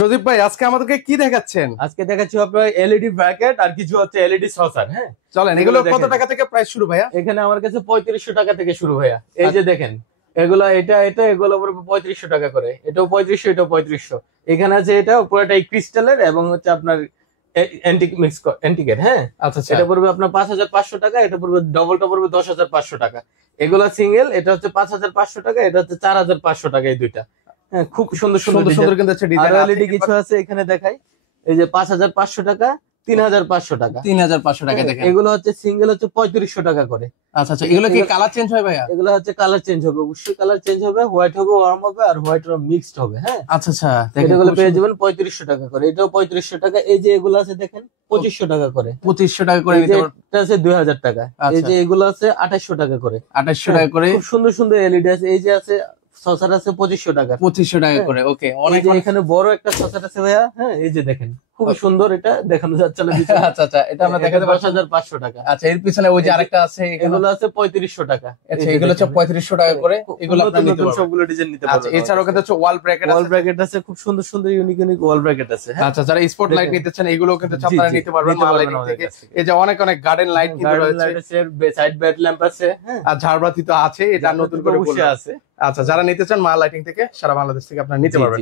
সজীব ভাই আজকে আমাদেরকে কি দেখাচ্ছেন? আজকে দেখাচ্ছি আপনার এলইডি ব্র্যাকেট আর কিছু হচ্ছে এলইডি সসার। হ্যাঁ চলেন, এগুলো কত টাকা থেকে প্রাইস শুরু ভাইয়া? এখানে আমার কাছে 3500 টাকা থেকে শুরু ভাইয়া। এই যে দেখেন এগুলো, এটা এগুলো পড়বে 3500 টাকা করে, এটাও 3500, এটাও 3500। এখানে আছে এটা পুরোটাই ক্রিস্টালের এবং হচ্ছে আপনার অ্যান্টিক মিক্স অ্যান্টিকের। হ্যাঁ আচ্ছা, এটা পড়বে আপনার 5500 টাকা, এটা পড়বে ডবলটা পড়বে 10500 টাকা। এগুলা সিঙ্গেল, এটা হচ্ছে 5500 টাকা, এটা হচ্ছে 4500 টাকা। এই দুইটা হ্যাঁ খুব সুন্দর সুন্দর সুন্দর কিন্তু হচ্ছে ডিজাইন আর এলইডি কিছু আছে এখানে দেখাই। এই যে 5500 টাকা, 3500 টাকা, 3500 টাকা দেখেন। এগুলো হচ্ছে সিঙ্গেল হচ্ছে 3500 টাকা করে। আচ্ছা আচ্ছা, এগুলো কি কালার চেঞ্জ হয় ভাইয়া? এগুলো হচ্ছে কালার চেঞ্জ হবে, অবশ্যই কালার চেঞ্জ হবে, হোয়াইট হবে, ওয়ার্ম হবে আর হোয়াইট মিক্সড হবে। হ্যাঁ আচ্ছা আচ্ছা, এগুলো পেয়ে যাবেন 3500 টাকা করে, এটাও 3500 টাকা। এই যে এগুলো আছে দেখেন 2500 টাকা করে, 2500 টাকা করে নিতে পারবেন। এটা আছে 2000 টাকা। এই যে এগুলো আছে 2800 টাকা করে, 2800 টাকা করে। খুব সুন্দর সুন্দর এলইডি আছে। এই যে আছে সসার আছে 2500 টাকা, 2500 টাকা করে। ওকে, অনেক এখানে বড় একটা সসার আছে ভাইয়া। হ্যাঁ এই যে দেখেন খুব সুন্দর, এটা দেখানো যাচ্ছে না। আচ্ছা আচ্ছা, এটা আমরা দেখাতে পারছি 5500 টাকা। আচ্ছা, এর পিছনে ওই যে আরেকটা আছে, এগুলো আছে 3500 টাকা। আচ্ছা, এগুলো হচ্ছে 3500 টাকা করে। এগুলো আপনারা নিতে পারবেন, সবগুলো ডিজাইন নিতে আচ্ছা। পারবেন। এছাড়াও কিন্তু হচ্ছে ওয়াল ব্র্যাকেট আছে, ওয়াল ব্র্যাকেট আছে, খুব সুন্দর সুন্দর ইউনিক ইউনিক ওয়াল ব্র্যাকেট আছে। হ্যাঁ আচ্ছা, যারা স্পট লাইট নিতে চান এগুলো কিন্তু আপনারা নিতে পারবেন মা লাইটিং থেকে। এই যে অনেক অনেক গার্ডেন লাইট কিন্তু রয়েছে, সাইড বেড ল্যাম্প আছে। হ্যাঁ আর ঝাড়বাতি তো আছে, এটা নতুন করে বসে আছে। আচ্ছা, যারা নিতে চান মা লাইটিং থেকে সারা বাংলাদেশ থেকে আপনারা নিতে পারবেন।